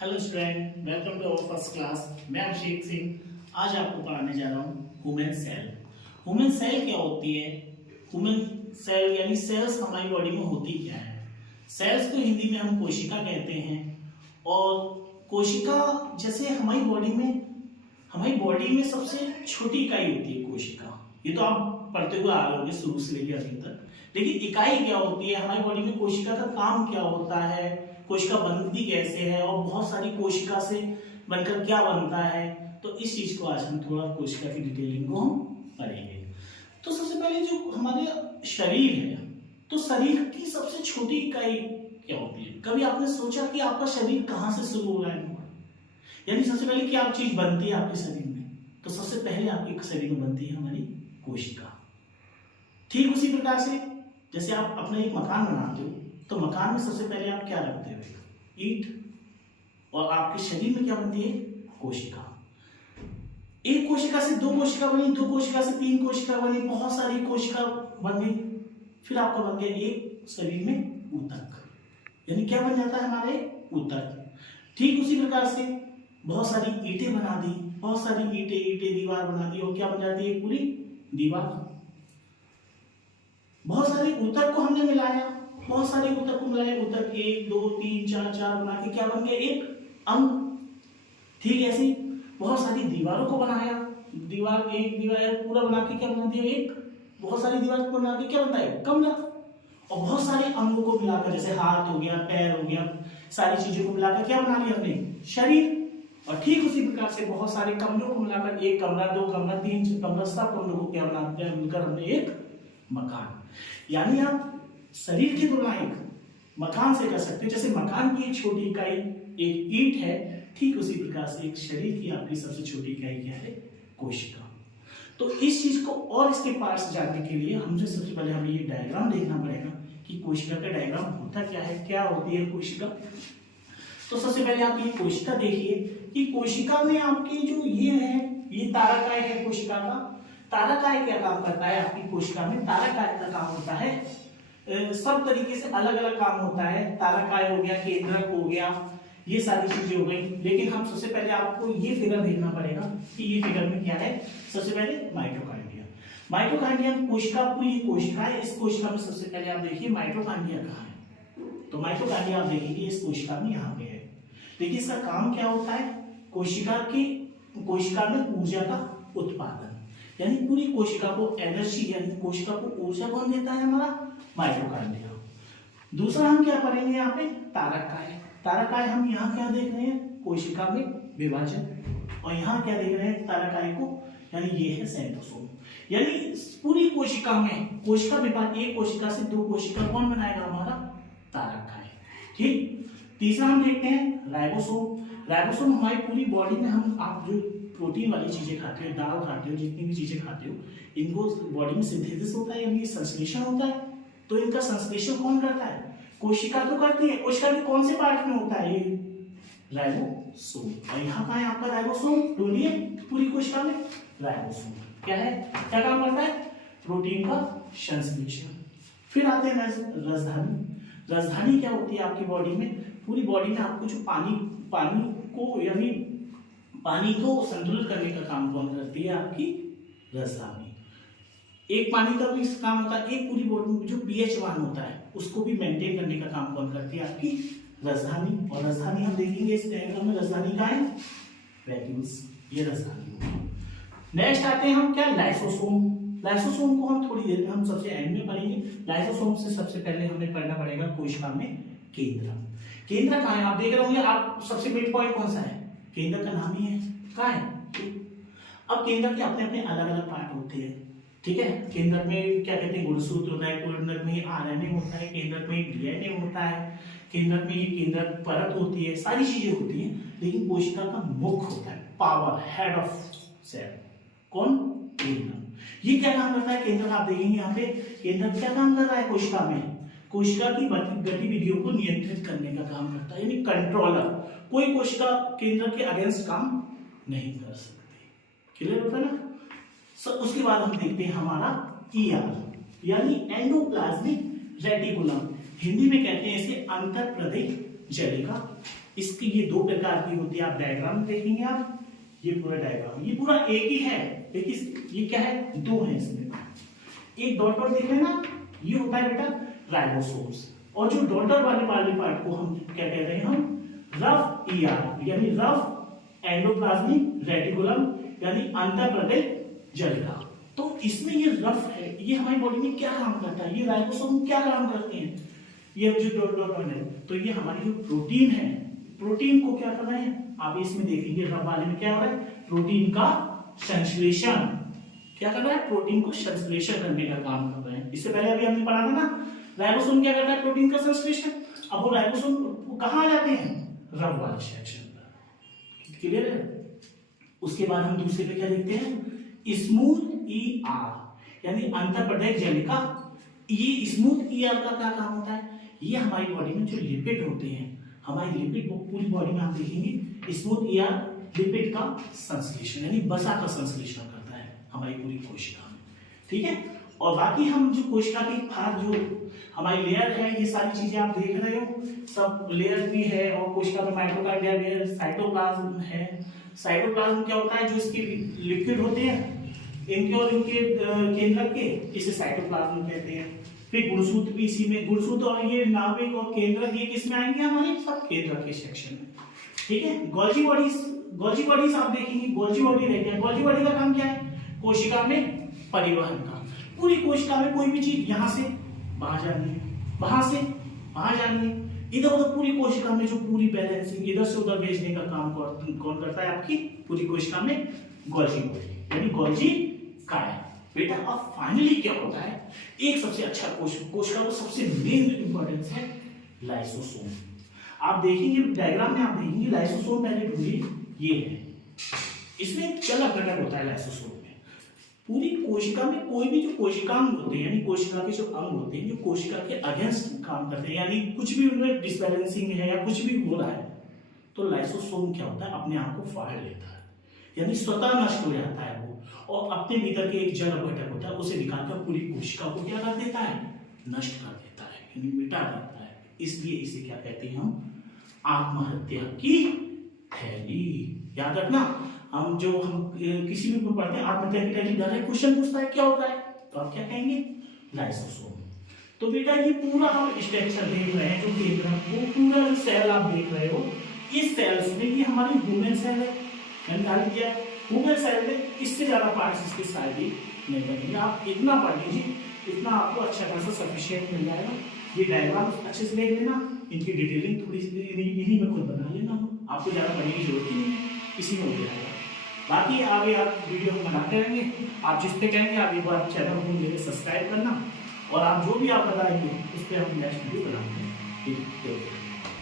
Hello student, welcome to our first class. मैं अभिषेक सिंह आज आपको पढ़ाने जा रहा हूँ ह्यूमन सेल। ह्यूमन सेल क्या होती है? ह्यूमन सेल यानी सेल्स हमारी बॉडी में होती क्या है? सेल्स को हिंदी में हम कोशिका कहते हैं। और कोशिका जैसे हमारी बॉडी में सबसे छोटी इकाई होती है कोशिका। ये तो आप पढ़ते हुए आ रहे होंगे शुरू से लेकर अभी तक। लेकिन इकाई क्या होती है हमारी बॉडी में? कोशिका का काम क्या होता है, कोशिका बनती कैसे है और बहुत सारी कोशिका से बनकर क्या बनता है। तो इस चीज को आज हम थोड़ा कोशिका की डिटेलिंग को हम पढ़ेंगे। तो सबसे पहले जो हमारे शरीर है, तो शरीर की सबसे छोटी इकाई क्या होती है? कभी आपने सोचा कि आपका शरीर कहाँ से शुरू हो रहा है? यानी सबसे पहले क्या चीज बनती है आपके शरीर में? तो सबसे पहले आपके शरीर में बनती है हमारी कोशिका। ठीक उसी प्रकार से जैसे आप अपना एक मकान बनाते हो, तो मकान में सबसे पहले आप क्या रखते हो? ईंट। और आपके शरीर में क्या बनती है? कोशिका। एक कोशिका से दो कोशिका बनी, दो कोशिका से तीन कोशिका बनी, बहुत सारी कोशिका बन गई, फिर आपका बन गया एक शरीर में ऊतक। यानी क्या बन जाता है हमारे? ऊतक। ठीक उसी प्रकार से बहुत सारी ईंटें बना दी, बहुत सारी ईंटें दीवार बना दी, और क्या बन जाती है? पूरी दीवार। बहुत सारे ऊतक को हमने मिलाया, बहुत सारे ऊतक को मिलाया, ऊतक 1 2 3 4 4 बना के क्या बन गया? एक अंग। ठीक ऐसे बहुत सारी दीवारों को बनाया, दीवार पूरा बना के क्या बना दिया? एक। बहुत सारी दीवार को बना के क्या बनता है? कमरा। और बहुत सारे अंगों को मिलाकर जैसे हाथ हो गया, पैर हो गया, सारी चीजों को मिलाकर क्या बना लिया हमने? शरीर। और ठीक उसी प्रकार से बहुत सारे कमरों को मिलाकर एक कमरा, दो कमरा, तीन कमरा, सब कमरों को क्या बनाते हैं मिलकर हमने एक मकान। यानी आप शरीर की तुलना एक मकान से कर सकते हैं। जैसे मकान की एक छोटी इकाई एक ईंट है, ठीक उसी प्रकार से एक शरीर की आपकी सबसे छोटी इकाई क्या है? कोशिका। तो इस चीज को और इसके पार्ट्स जानने के लिए हमसे सबसे पहले हमें ये डायग्राम देखना पड़ेगा कि कोशिका का डायग्राम होता क्या है, क्या होती है कोशिका। तो सबसे पहले आप ये कोशिका देखिए कि कोशिका में आपकी जो ये है, ये तारकाय है कोशिका का। तारकाय क्या काम करता है आपकी कोशिका में? तारकाय का काम होता है सब तरीके से अलग अलग काम होता है। तारकाय हो गया, केंद्रक हो गया, ये सारी चीजें हो गई। लेकिन हम सबसे पहले आपको ये फिगर देखना पड़ेगा कि ये फिगर में क्या है। सबसे पहले माइटोकॉन्ड्रिया। माइटोकॉन्ड्रिया कोशिका, पूरी कोशिका है। इस कोशिका में सबसे पहले आप देखिए माइटोकॉन्ड्रिया कहाँ है। तो माइटोकॉन्ड्रिया आप देखेंगे इस कोशिका में यहाँ पे है। देखिए इसका काम क्या होता है? कोशिका में ऊर्जा का उत्पादन, यानी पूरी कोशिका को एनर्जी, यानी कोशिका को ऊर्जा कौन देता है? हमारा माइटोकॉन्ड्रिया। दूसरा हम क्या पढ़ेंगे यहाँ पे? तारकाय। तारकाय हम यहाँ क्या देख रहे हैं? कोशिका में विभाजन। और यहाँ क्या देख रहे हैं? तारकाय को, यानी ये है सेंट्रोसोम। यानी पूरी कोशिका में कोशिका विभाजन, एक कोशिका से दो कोशिका कौन बनाएगा? हमारा तारकाय। ठीक। तीसरा हम देखते हैं राइबोसोम। राइबोसोम हमारी पूरी बॉडी में आप जो प्रोटीन वाली चीजें खाते हो, दाल खाते हो, जितनी भी चीजें खाते हो, इनको बॉडी में सिंथेसिस होता है, यानी संश्लेषण होता है। तो इनका संश्लेषण कौन करता है? कोशिका तो करती है। कोशिका के कौन से पार्ट में होता है? ये राइबोसोम। और यहाँ का है आपका राइबोसोम। ढूंढिए पूरी कोशिका में राइबोसोम क्या है, क्या काम करता है? प्रोटीन का संश्लेषण। फिर आते हैं राजधानी। राजधानी क्या होती है आपकी बॉडी में? पूरी बॉडी में आपको जो पानी को, यानी पानी को संतुलित करने का काम कौन करती है? आपकी राजधानी। एक पानी का भी काम होता है, एक पूरी बॉडी में जो पीएच मान होता है उसको भी मेंटेन करने का काम कौन करती है? आपकी राजधानी। और राजधानी हम देखेंगे इस डायग्राम में। राजधानी का है वैक्यूल्स, ये राजधानी। नेक्स्ट आते हैं हम क्या? लाइसोसोम। लाइसोसोम को हम थोड़ी देर में, हम सबसे एंड में पढ़ेंगे। लाइसोसोम से सबसे पहले हमें पढ़ना पड़ेगा कोशिका में केंद्रक। केंद्रक कहाँ है? आप देख रहे होंगे, आप सबसे मेन पॉइंट कौन सा है? केंद्रक का नाम ही है। कहाँ है? अब केंद्रक के अपने अपने अलग अलग पार्ट होते हैं। ठीक है। केंद्रक में क्या कहते हैं? गुणसूत्र होता है, केंद्रक में आरएनए होता है, केंद्रक में डीएनए होता है, केंद्रक में ये केंद्रक परत होती है, सारी चीजें होती हैं। लेकिन कोशिका का मुख्य होता है, पावर, हेड ऑफ सेल, कौन? केंद्रक। ये क्या काम करता है? केंद्रक आप देखेंगे यहाँ पे, केंद्रक क्या काम कर रहा है कोशिका में? कोशिका की गतिविधियों को नियंत्रित करने का काम करता है, यानी कंट्रोलर। कोई कोशिका केंद्रक के अगेंस्ट काम नहीं कर सकती। क्लियर होता है ना? उसके बाद हम देखते हैं हमारा ईआर, यानी एंडोप्लाज्मिक रेटिकुलम। हिंदी में कहते हैं इसे अंतःप्रदेश जलिका। इसकी ये दो प्रकार की होती है, आप डायग्राम देखेंगे आप, ये पूरा डायग्राम, ये पूरा एक ही है लेकिन ये क्या है, दो है इसमें। एक डॉटर देख लेना, ये होता है बेटा राइबोसोम्स, और जो डॉटर वाले पार्ट को हम क्या कह रहे हैं, हम रफ ईआर यानी रफ एंडोप्लाज्मिक रेटिकुलम यानी अंतःप्रदेश जलिका। तो इसमें ये रफ है, ये हमारी बॉडी में क्या काम करता है, ये राइबोसोम क्या काम करते हैं, ये जो डॉटर है, तो ये हमारी जो प्रोटीन है, प्रोटीन को क्या कर रहे हैं, आप इसमें देखेंगे रफ वाले में क्या हो रहा है, प्रोटीन का संश्लेषण, क्या कर रहा है, प्रोटीन को संश्लेषण करने का काम कर रहे हैं। इससे पहले अभी हमने पढ़ा था ना, राइबोसोम क्या करता है, प्रोटीन का संश्लेषण। अब वो राइबोसोम कहाँ आ जाते हैं, रफ वाले सेक्शन पर, क्लियर है। उसके बाद हम दूसरे पे क्या देखते हैं, स्मूथ ईआर यानी अंतःप्रदेश जलिका। ये स्मूथ ईआर का क्या काम होता है, ये हमारी बॉडी में जो लिपिड होते हैं, हमारी लिपिड पूरी बॉडी में आप देखेंगे, स्मूथ ईआर लिपिड का संश्लेषण यानी वसा का संश्लेषण करता है हमारी पूरी कोशिका में, ठीक है। और बाकी हम जो कोशिका की भाग जो हमारी लेयर है, ये सारी चीजें आप देख रहे हो, सब लेयर भी है, और कोशिका में माइटोकॉन्ड्रिया भी है, साइटोप्लाज्म है। साइटोप्लाज्म क्या होता है, जो इसके लिक्विड होते हैं, इनके और इनके केंद्रक के, इसे साइटोप्लाज्म कहते हैं। फिर गुणसूत्र भी इसी में, गुणसूत्र और ये नाभिक और केंद्रक ये किसमें आएंगे, हमारे सब केंद्रक के सेक्शन में, ठीक है। गोल्जी बॉडीज आप देखेंगे, गोल्जी बॉडी रहती है, गोल्जी बॉडी का काम क्या है, कोशिका में परिवहन का। पूरी कोशिका में कोई भी चीज यहाँ से बाहर जानी है, वहां से बाहर जानी है, इधर उधर पूरी कोशिका में जो पूरी बैलेंसिंग इधर से उधर भेजने का काम कौन करता है, आपकी पूरी कोशिका में गोल्जी बॉडी यानी गोल्जी काय। बेटा अब फाइनली क्या होता है, एक सबसे अच्छा कोशिका को सबसे मेन इंपॉर्टेंस है लाइसोसोम। आप देखेंगे डायग्राम में, आप देखेंगे लाइसोसोम पहले ढूंढिए, ये है, इसमें क्या घटक होता है लाइसोसोम में। पूरी कोशिका में कोई भी जो कोशिकांग होते हैं, यानी कोशिका के जो अंग होते हैं, जो कोशिका के अगेंस्ट काम करते हैं, यानी कुछ भी उनमें डिसबैलेंसिंग है या कुछ भी हो रहा है, तो लाइसोसोम क्या होता है, अपने आप को फाड़ लेता है, यानी स्वतः नष्ट हो जाता है वो, और अपने भीतर के एक जल घटक होता है उसे निकालकर पूरी कोशिका को क्या कर देता है, नष्ट कर देता है, यानी मिटा देता है। इसलिए इसे क्या कहते हैं हम, आत्महत्या की थैली। याद रखना, हम किसी भी पढ़ते हैं आत्महत्या की थैली, डायरेक्ट क्वेश्चन पूछता है क्या होता है, तो आप क्या कहेंगे, लाइसोसोम। तो बेटा ये पूरा हम स्ट्रक्चर देख रहे हैं, जो देख रहे हैं वो पूरा सेल आप देख रहे हो, इस सेल्स में ये हमारी ह्यूमन सेल है, मैंने डाल दिया ह्यूमन सेल में, इससे ज्यादा पार्ट्स इसके शायद ही नहीं बनेंगे। आप इतना पढ़ लीजिए, इतना आपको अच्छा खासा सफिशिएंट मिल जाएगा। ये डायग्राम अच्छे से देख लेना, इनकी डिटेलिंग थोड़ी सी इन्हीं में खुद बना लेना, आपको ज्यादा पढ़ने की जरूरत ही नहीं है, इसी में हो जाएगा। बाकी आगे आप वीडियो हम बनाते रहेंगे, आप जिस पे कहेंगे आप एक बार चैनल को मेरे सब्सक्राइब करना, और आप जो भी आप बताएंगे उस पर हम नेक्स्ट वीडियो बनाते हैं, ठीक है।